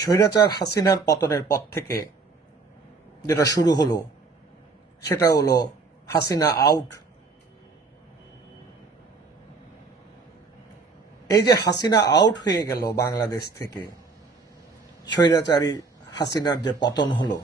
স্বৈরাচার হাসিনার পতনের পর থেকে যেটা শুরু হলো, সেটা হলো হাসিনা আউট এই যে হাসিনা আউট হয়ে গেল বাংলাদেশ থেকে, স্বৈরাচারী হাসিনার যে পতন হলো,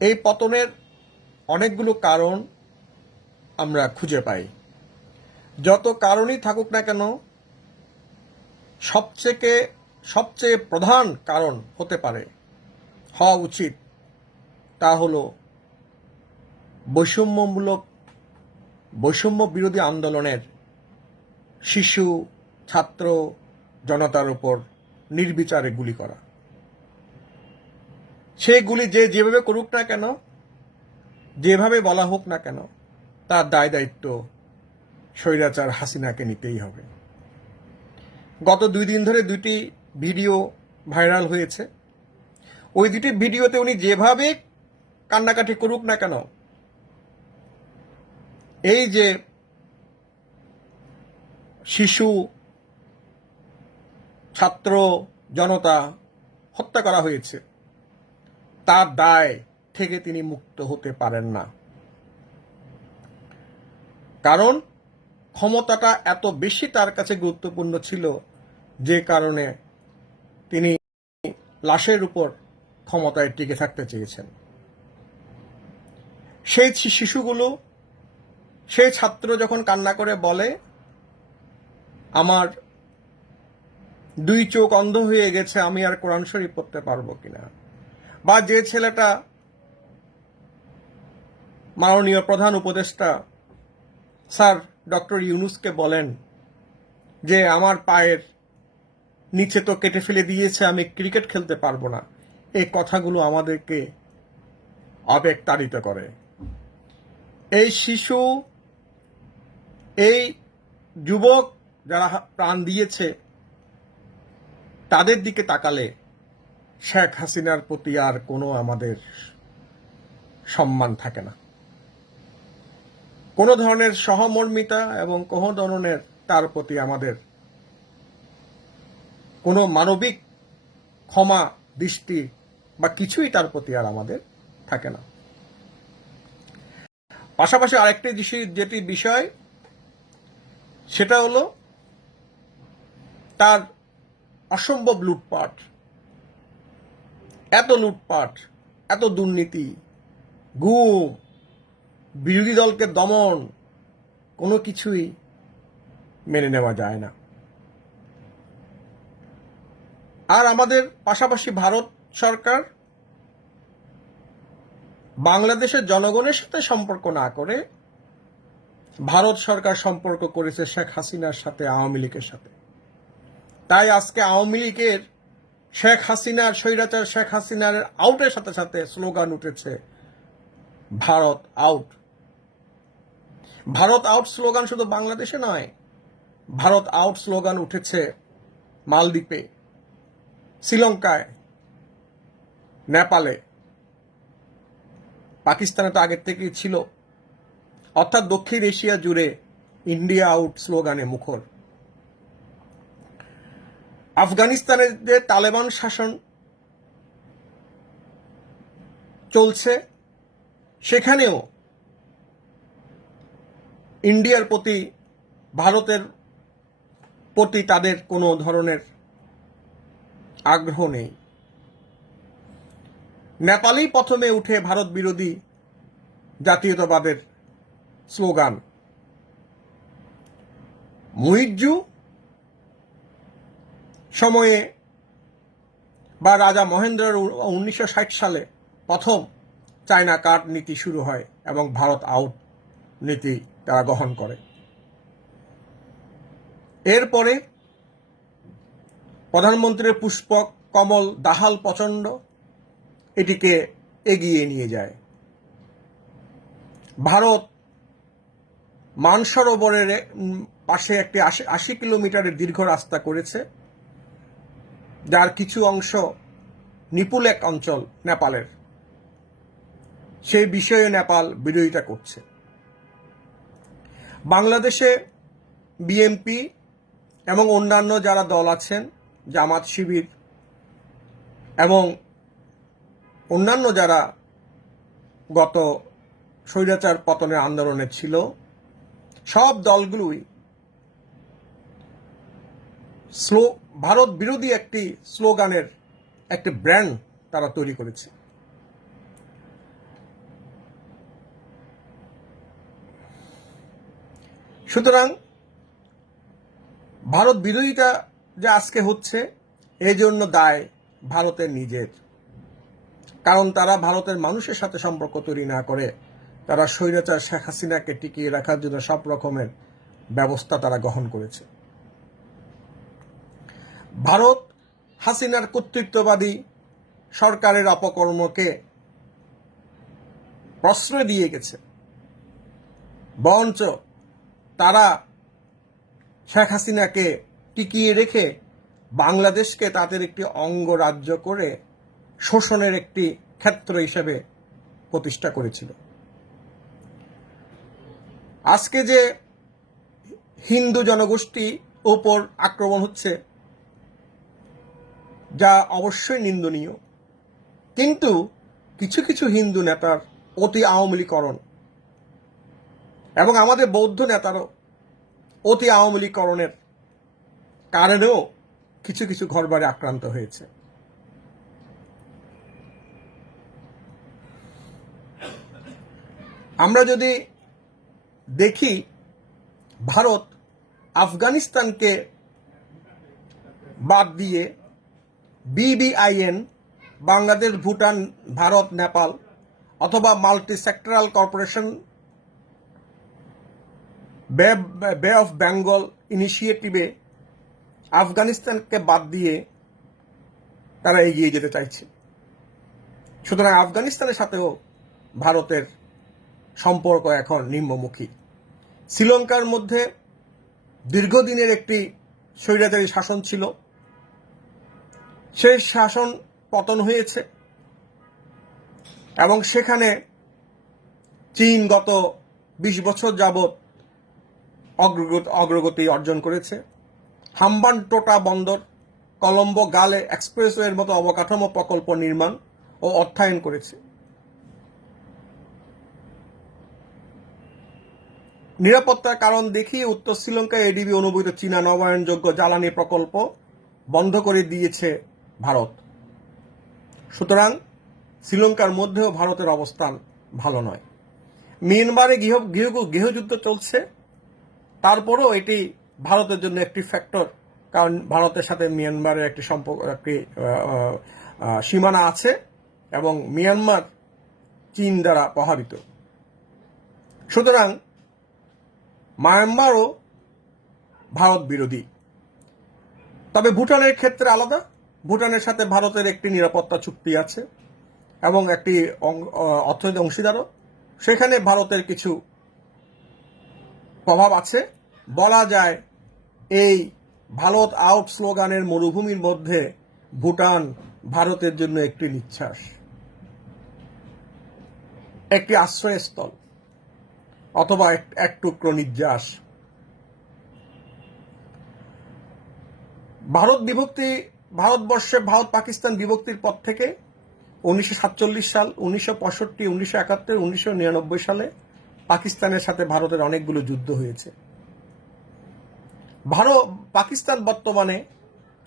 এই পতনের অনেকগুলো কারণ আমরা খুঁজে পাই। যত কারণই থাকুক না কেন, সবচেয়ে সবচেয়ে প্রধান কারণ হতে পারে। হওয়া উচিত। তা হল, বৈষম্যমূলক বৈষম্য বিরোধী আন্দোলনের শিশু, ছাত্র, জনতার উপর নির্বিচারে গুলি করা। সেই গুলি যে যেভাবে করুক না কেন, যেভাবে বলা হোক না কেন, তার দায় দায়িত্ব স্বৈরাচার হাসিনাকে নিতেই হবে। গত দুই দিন ধরে দুইটি ভিডিও ভাইরাল হয়েছে। ওই দুটি ভিডিওতে উনি যেভাবে কান্নাকাটি করুক না কেন, এই যে শিশু, ছাত্র জনতা হত্যা করা হয়েছে, তার দায় থেকে তিনি মুক্ত হতে পারেন না। কারণ ক্ষমতাটা এত বেশি তার কাছে গুরুত্বপূর্ণ ছিল যে কারণে তিনি লাশের উপর ক্ষমতায় টিকে থাকতে চেয়েছেন। সেই শিশুগুলো, সেই ছাত্র যখন কান্না করে বলে, আমার দুই চোখ অন্ধ হয়ে গেছে, আমি আর কোরআন শরীফ পড়তে পারব কিনা? বা যে ছেলেটা মাননীয় প্রধান উপদেষ্টা স্যার ডক্টর ইউনুসকে বলেন যে, আমার পায়ের নিচে তো কেটে ফেলে দিয়েছে, আমি ক্রিকেট খেলতে পারব না। এই কথাগুলো আমাদেরকে আবেগ তাড়িত করে। এই শিশু, এই যুবক যারা প্রাণ দিয়েছে, তাদের দিকে তাকালে শেখ হাসিনার প্রতি আর কোনো আমাদের সম্মান থাকে না। কোনো ধরনের সহমর্মিতা এবং কোনো ধরনের তার প্রতি আমাদের কোনো মানবিক ক্ষমা, দৃষ্টি বা কিছুই তার প্রতি আর আমাদের থাকে না। পাশাপাশি আরেকটি যেটি বিষয়, সেটা হলো তার অসম্ভব লুটপাট। এত লুটপাট, এত দুর্নীতি, গুম, বিরোধী দলকে দমন, কোনো কিছুই মেনে নেওয়া যায় না। আর আমাদের পাশাপাশি ভারত সরকার বাংলাদেশের জনগণের সাথে সম্পর্ক না করে ভারত সরকার সম্পর্ক করেছে শেখ হাসিনার সাথে, আওয়ামী লীগের সাথে। তাই আজকে আওয়ামী লীগের শেখ হাসিনার স্বৈরাচার, শেখ হাসিনার আউটের সাথে সাথে স্লোগান উঠেছে, Bharat out. Bharat out slogan শুধু বাংলাদেশে নয়, ভারত আউট স্লোগান উঠেছে মালদ্বীপে। শ্রীলঙ্কায়, নেপালে, পাকিস্তানে তো আগের থেকেই ছিল। অর্থাৎ দক্ষিণ এশিয়া জুড়ে ইন্ডিয়া আউট স্লোগানে মুখর। আফগানিস্তানের যে তালেবান শাসন চলছে, সেখানেও ইন্ডিয়ার প্রতি, ভারতের প্রতি তাদের কোনো ধরনের আগ্রহ নেই। নেপালেই প্রথমে উঠে ভারত বিরোধী জাতীয়তাবাদের স্লোগান, মুইজ্জু সময়ে বা রাজা মহেন্দ্রের উনিশশো সালে প্রথম চায়না কার্ড নীতি শুরু হয় এবং ভারত আউট নীতি তারা গ্রহণ করে। এরপরে প্রধানমন্ত্রীর পুষ্পক কমল দাহাল প্রচণ্ড, এটিকে এগিয়ে নিয়ে যায়। ভারত মানসরোবরের পাশে একটি আশি কিলোমিটারের দীর্ঘ রাস্তা করেছে, যার কিছু অংশ নিপুলেক অঞ্চল নেপালের। সেই বিষয়ে নেপাল বিরোধিতা করছে। বাংলাদেশে বিএনপি এবং অন্যান্য যারা দল আছেন জামাত শিবির এবং অন্যান্য যারা গত স্বৈরাচার পতনের আন্দোলনে ছিল, সব দলগুলোই স্লো, ভারত বিরোধী একটি স্লোগানের একটি ব্র্যান্ড তারা তৈরি করেছে। সুতরাং ভারত বিরোধিতা যে আজকে হচ্ছে, এই জন্য দায় ভারতের নিজের। কারণ তারা ভারতের মানুষের সাথে সম্পর্ক তৈরি না করে, তারা স্বৈরাচার শেখ হাসিনাকে টিকিয়ে রাখার জন্য সব রকমের ব্যবস্থা তারা গ্রহণ করেছে। ভারত হাসিনার কর্তৃত্ববাদী সরকারের অপকর্মকে প্রশ্রয় দিয়ে গেছে। বরঞ্চ তারা শেখ হাসিনাকে টিকিয়ে রেখে বাংলাদেশকে তাদের একটি অঙ্গরাজ্য করে শোষণের একটি ক্ষেত্র হিসেবে প্রতিষ্ঠা করেছিল। আজকে যে হিন্দু জনগোষ্ঠী ওপর আক্রমণ হচ্ছে, যা অবশ্যই নিন্দনীয়। কিন্তু কিছু কিছু হিন্দু নেতার অতি আওয়ামীলীকরণ এবং আমাদের বৌদ্ধ নেতারও অতি আওয়ামী লীগকরণের কারণেও কিছু কিছু ঘরবাড়ি আক্রান্ত হয়েছে। আমরা যদি দেখি ভারত আফগানিস্তানকে বাদ দিয়ে বিবিআইএন বাংলাদেশ, ভুটান, ভারত, নেপাল অথবা মাল্টি সেক্টরাল কর্পোরেশন বে বে অফ বেঙ্গল ইনিশিয়েটিভে আফগানিস্তানকে বাদ দিয়ে তারা এগিয়ে যেতে চাইছে। সুতরাং আফগানিস্তানের সাথেও ভারতের সম্পর্ক এখন নিম্নমুখী। শ্রীলঙ্কার মধ্যে দীর্ঘদিনের একটি স্বৈরাচারী শাসন ছিল। সেই শাসন পতন হয়েছে এবং সেখানে চীন গত বিশ বছর যাবৎ অগ্রগতি অগ্রগতি অর্জন করেছে। হাম্বান টোটা বন্দর, কলম্বো গালে এক্সপ্রেসওয়ের মতো অবকাঠামো প্রকল্প নির্মাণ ও অর্থায়ন করেছে। নিরাপত্তার কারণ দেখিয়ে উত্তর শ্রীলঙ্কায় এডিবি অনুভূত চীনা নবায়নযোগ্য জ্বালানি প্রকল্প বন্ধ করে দিয়েছে ভারত। সুতরাং শ্রীলঙ্কার মধ্যেও ভারতের অবস্থান ভালো নয়। মিয়ানমারে গৃহ, গৃহযুদ্ধ চলছে, তারপরেও এটি ভারতের জন্য একটি ফ্যাক্টর কারণ ভারতের সাথে মিয়ানমারের একটি সম্পর্ক, একটি সীমানা আছে এবং মিয়ানমার চীন দ্বারা প্রভাবিত। সুতরাং মায়ানমারও ভারত বিরোধী। তবে ভুটানের ক্ষেত্রে আলাদা। ভুটানের সাথে ভারতের একটি নিরাপত্তা চুক্তি আছে এবং একটি অর্থনৈতিক অংশীদারও। সেখানে ভারতের কিছু প্রভাব আছে। বলা যায় এই ভারত আউট স্লোগানের মরুভূমির মধ্যে ভুটান ভারতের জন্য একটি নিঃশ্বাস, একটি আশ্রয়স্থল অথবা এক- টুকরো নির্যাস ভারত বিভক্তি, ভারতবর্ষে ভারত পাকিস্তান বিভক্তির পর থেকে উনিশশো সাতচল্লিশ সাল, উনিশশো পঁয়ষট্টি, উনিশশো একাত্তর, উনিশশো নিরানব্বই সালে পাকিস্তানের সাথে ভারতের অনেকগুলো যুদ্ধ হয়েছে। ভারত, পাকিস্তান বর্তমানে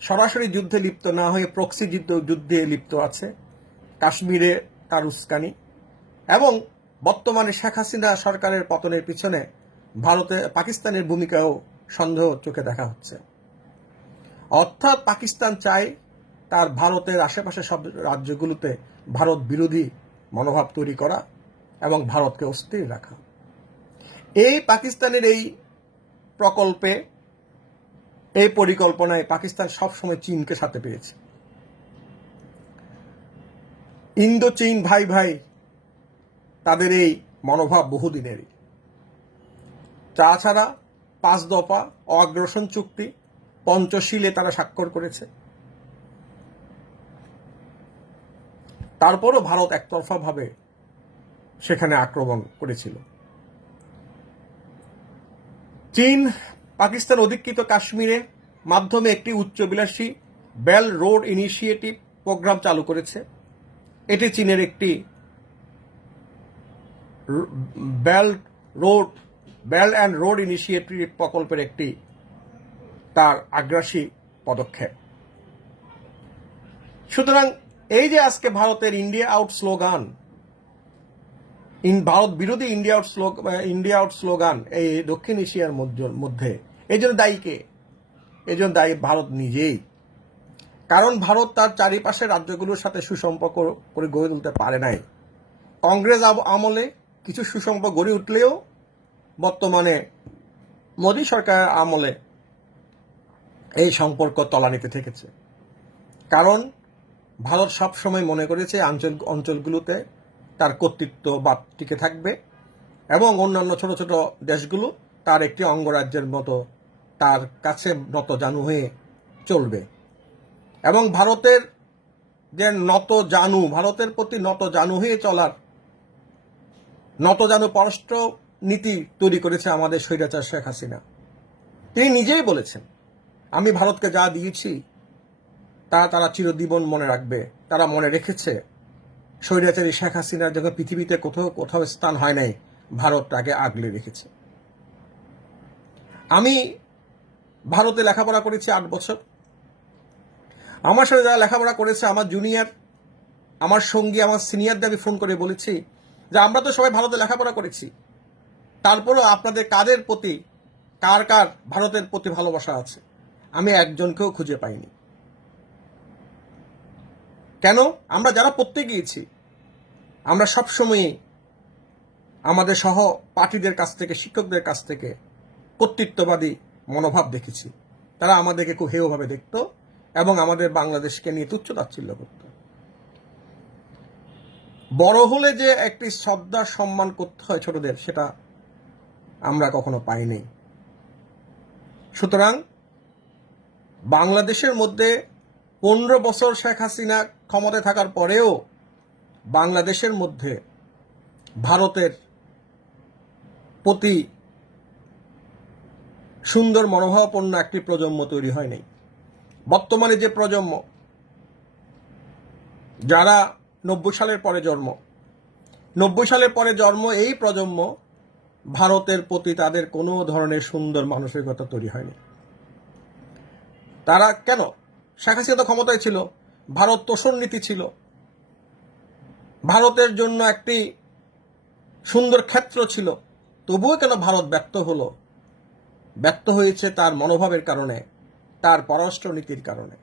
সরাসরি যুদ্ধে লিপ্ত না হয়ে প্রক্সি যুদ্ধ, যুদ্ধে লিপ্ত আছে। কাশ্মীরে তার উস্কানি। এবং বর্তমানে শেখ হাসিনা সরকারের পতনের পিছনে ভারতে, পাকিস্তানের ভূমিকাও সন্দেহ চোখে দেখা হচ্ছে। অর্থাৎ পাকিস্তান চায় তার ভারতের আশেপাশে সব রাজ্যগুলোতে ভারত বিরোধী মনোভাব তৈরি করা এবং ভারতকে অস্থির রাখা। এই পাকিস্তানের এই প্রকল্পে এই পরিকল্পনায় পাকিস্তান সবসময় চীনকে সাথে পেয়েছে। ইন্দো চীন ভাই ভাই তাদের এই মনোভাব বহুদিনেরই। তাছাড়া পাঁচ দফা অগ্রসন চুক্তি পঞ্চশীলে তারা স্বাক্ষর করেছে। তারপরও ভারত একতরফাভাবে সেখানে আক্রমণ করেছিল। চীন পাকিস্তান অধিকৃত কাশ্মীরে মাধ্যমে একটি উচ্চবিলাসী বেল রোড ইনিশিয়েটিভ প্রোগ্রাম চালু করেছে। এটি চীনের একটি belt road, belt and road initiative প্রকল্পের একটি তার আগ্রাসী পদক্ষেপ। সুতরাং এই যে আজকে ভারতের India out slogan in Bharat, বিরোধী India out slogan India out slogan এই দক্ষিণ এশিয়ার মধ্যে এই জন্য দায়ী কে? এই জন্য দায়ী ভারত নিজেই। কারণ ভারত তার চারিপাশের রাজ্যগুলোর সাথে সুসম্পর্ক করে গড়ে তুলতে পারে নাই। কংগ্রেস আমলে কিছু সুসম্পর্ক গড়ে উঠলেও বর্তমানে মোদী সরকারের আমলে এই সম্পর্ক তলানিতে থেকেছে। কারণ ভারত সবসময় মনে করেছে অঞ্চল অঞ্চলগুলোতে তার কর্তৃত্ব বা টিকে থাকবে এবং অন্যান্য ছোট ছোট দেশগুলো তার একটি অঙ্গরাজ্যের মতো তার কাছে নত জানু হয়ে চলবে। এবং ভারতের যে নত জানু, ভারতের প্রতি নত জানু হয়ে চলার নত জানু পররাষ্ট্র নীতি তৈরি করেছে আমাদের স্বৈরাচার শেখ হাসিনা। তিনি নিজেই বলেছেন, আমি ভারতকে যা দিয়েছি তা তারা চিরজীবন মনে রাখবে, তারা মনে রেখেছে। স্বৈরাচারী শেখ হাসিনার যখন পৃথিবীতে কোথাও কোথাও স্থান হয় নাই, ভারত তাকে আগলে রেখেছে। আমি ভারতে লেখাপড়া করেছি আট বছর। আমার সাথে যারা লেখাপড়া করেছে, আমার জুনিয়র আমার সঙ্গী, আমার সিনিয়রদের আমি ফোন করে বলেছি যে, আমরা তো সবাই ভারতে লেখাপড়া করেছি। তারপরেও আপনাদের কাদের প্রতি, কার কার ভারতের প্রতি ভালোবাসা আছে? আমি একজনকেও খুঁজে পাইনি। কেন? আমরা যারা পড়তে গিয়েছি আমরা সবসময়ই আমাদের সহ পার্টিদের কাছ থেকে, শিক্ষকদের কাছ থেকে কর্তৃত্ববাদী মনোভাব দেখেছি। তারা আমাদেরকে খুব হেয়ভাবে দেখত এবং আমাদের বাংলাদেশকে নিয়ে তুচ্ছ তাচ্ছিল্য করত। বড় হলে যে একটি শ্রদ্ধা, সম্মান করতে হয় ছোটদের, সেটা আমরা কখনো পাইনি সুতরাং বাংলাদেশের মধ্যে পনেরো বছর শেখ হাসিনা ক্ষমতায় থাকার পরেও বাংলাদেশের মধ্যে ভারতের প্রতি সুন্দর মনোভাবাপন্ন একটি প্রজন্ম তৈরি হয়নি বর্তমানে যে প্রজন্ম, যারা নব্বই সালের পরে জন্ম, নব্বই সালের পরে জন্ম এই প্রজন্ম ভারতের প্রতি তাদের কোনো ধরনের সুন্দর মানসিকতা তৈরি হয়নি তারা কেন? শেখ হাসিনা তো ক্ষমতায় ছিল, ভারত তোষণ নীতি ছিল ভারতের জন্য একটি সুন্দর ক্ষেত্র ছিল। তবুও কেন ভারত ব্যর্থ হলো? ব্যর্থ হয়েছে তার মনোভাবের কারণে, তার পররাষ্ট্র নীতির কারণে।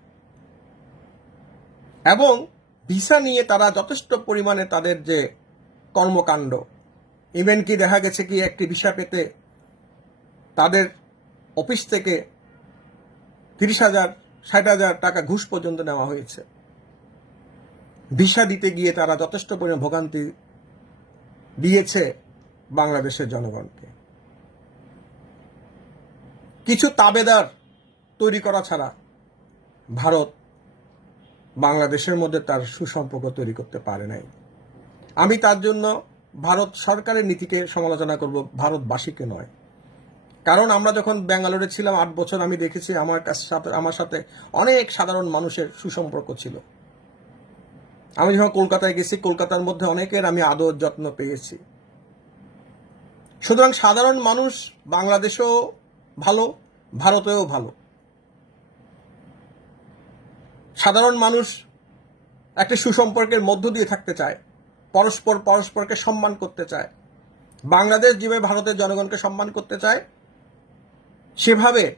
এবং ভিসা নিয়ে তারা যথেষ্ট পরিমাণে তাদের যে কর্মকাণ্ড ইভেন কি দেখা গেছে কি একটি ভিসা পেতে তাদের অফিস থেকে তিরিশ হাজার, ষাট হাজার টাকা ঘুষ পর্যন্ত নেওয়া হয়েছে। ভিসা দিতে গিয়ে তারা যথেষ্ট পরিমাণ ভোগান্তি দিয়েছে বাংলাদেশের জনগণকে। কিছু তাবেদার তৈরি করা ছাড়া ভারত বাংলাদেশের মধ্যে তার সুসম্পর্ক তৈরি করতে পারে নাই। আমি তার জন্য ভারত সরকারের নীতিকে সমালোচনা করব, ভারতবাসীকে নয়। কারণ আমরা যখন ব্যাঙ্গালোরে ছিলাম আট বছর, আমি দেখেছি আমার কাছে আমার সাথে অনেক সাধারণ মানুষের সুসম্পর্ক ছিল। আমি যখন কলকাতায় গেছি, কলকাতার মধ্যে অনেকের আমি আদর যত্ন পেয়েছি। সুতরাং সাধারণ মানুষ বাংলাদেশেও ভালো, ভারতেও ভালো। সাধারণ মানুষ একটি সুসম্পর্কের মধ্য দিয়ে থাকতে চায়, পরস্পর পরস্পরকে সম্মান করতে চায়। বাংলাদেশ যেভাবে ভারতের জনগণকে সম্মান করতে চায়, সেভাবে